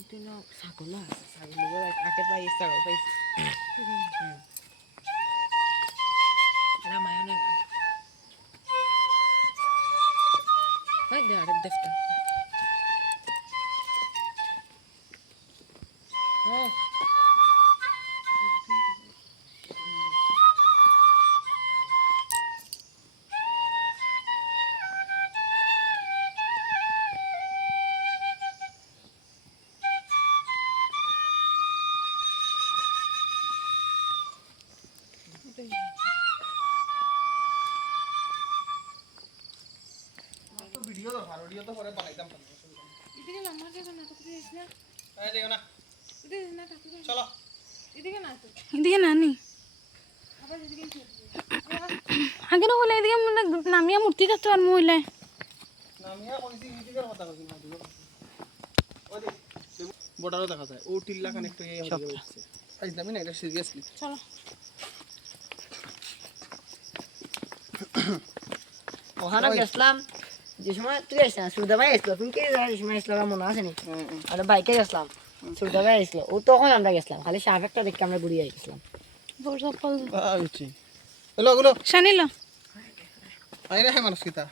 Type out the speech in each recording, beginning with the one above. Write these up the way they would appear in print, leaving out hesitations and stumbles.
itu no ছাগল আছে ছাগল আগে পাই ছাগল পাইছি রামায়ণে ভাই দে আরে দেখতে ও ভিডিও তো ভালো ভিডিও তো পরে বানাইতাম এদিকে লম্বা জায়গা না তো দিস না এই দেখো না দিস না কাটু চলো এদিকে না তো এদিকে নানি আবার এদিকে আগে না হলে এদিকে নামিয়া মূর্তি দেখতে আর মহিলা নামিয়া কইছি এদিকে কথা কইছি না দিও ওই দেখ বর্ডারও দেখা যায় ও টিল্লা কানেক্ট হয়ে হচ্ছে আইজ দামি না এটা সিরিয়াসলি চলো ওখানে গেছলাম যে সময় তুই আসছিস সুরদা ভাই আসলো তুমি কে যাওয়ার সময় আসলো মনে আছে নি আর বাইকে গেছলাম সুরদা ভাই আসলো ও তখন আমরা গেছলাম খালি সাপ একটা দেখে আমরা ঘুরিয়ে গেছিলাম বড় চপ্পল আচ্ছা হলো গুলো শানিল আইরে হে মানুষ কিতা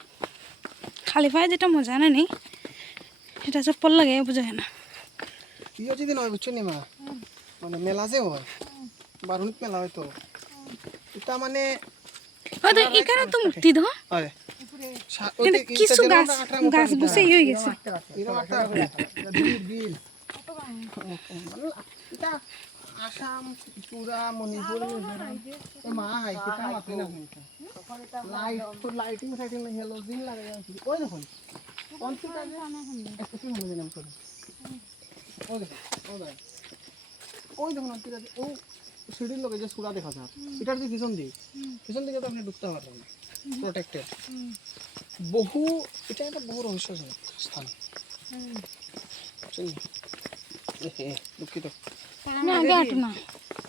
খালি পায়ে যেটা মজা না নেই সেটা চপ্পল লাগে বুঝা না ইও যদি নয় বুঝছো নি মা মানে মেলা যে হয় বারুনিত মেলা হয় তো এটা মানে ও তো এখানে তো মূর্তি দাও আরে কিন্তু কিছু গাছ গাছ বসে হয়ে গেছে এরকম একটা বিল বিল এটা আসাম ত্রিপুরা মণিপুর এ মা হাই কিতা মাপে না লাইট তো লাইটিং ফাইটিং না হ্যালোজিন লাগাই আছে ওই দেখুন অন্তটা একটু মনে নাম করে ওই দেখুন ওই দেখুন অন্তটা ও সিঁড়ির লগে যে সুরা দেখা যায় এটার যে পিছন দিকে তো আপনি ঢুকতে পারবেন না প্রোটেক্টেড বহু এটা একটা বহু রহস্যজনক স্থান দুঃখিত না আগে হাঁটো না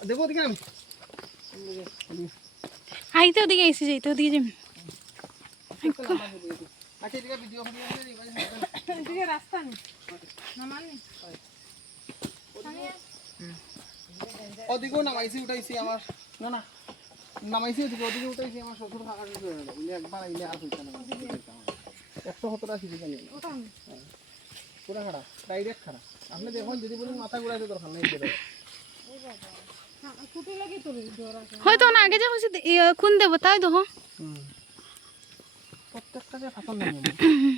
দেখো ওদিকে আমি আইতে ওদিকে এসে যাইতে ওদিকে যাবি আচ্ছা এদিকে ভিডিও এদিকে রাস্তা নেই নামানি ওদিকেও নামাইছি উঠাইছি আমার না না নামাইছি ওদিকে উঠাইছি আমার শ্বশুর থাকার একবার আইলে আর হইতে না 117 সিজি জানি পুরা খারাপ ডাইরেক্ট খারাপ আপনি দেখুন যদি বলেন মাথা ঘুরাইতে দরকার নেই দেবে কুটি লাগি তো জ্বর আছে হয়তো না আগে যা হইছে কোন দেব তাই দেখো প্রত্যেকটা যে ফাঁকন নাম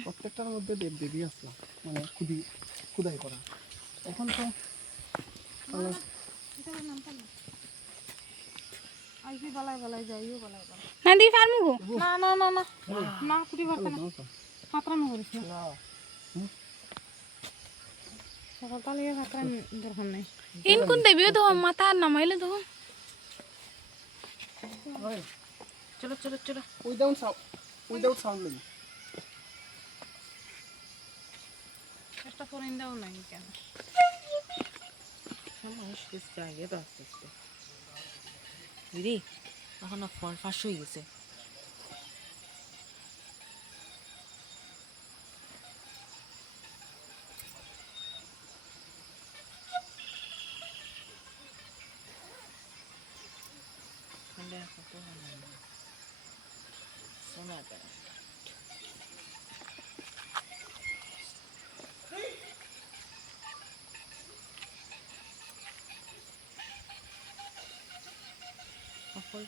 প্রত্যেকটার মধ্যে দেব দেবী আসলাম মানে খুদাই করা এখন তো এটা নাম পানি আইছি বালাই যাইও বালাই না দি ফার্মু গো না না না না না কুটি ভাত না খাতরা না করিস না সকাল তালে খাতরা দরকার নাই ইন কোন দেবিও তো মাথা নামাইলে তো চলো চলো চলো উইদাউট সাউন্ড নেই একটা ফোন দাও নাই কেন মানুষ গেছে আগে তো আস্তে আস্তে দিদি এখন ফল ফাঁস হয়ে গেছে সোনা Apa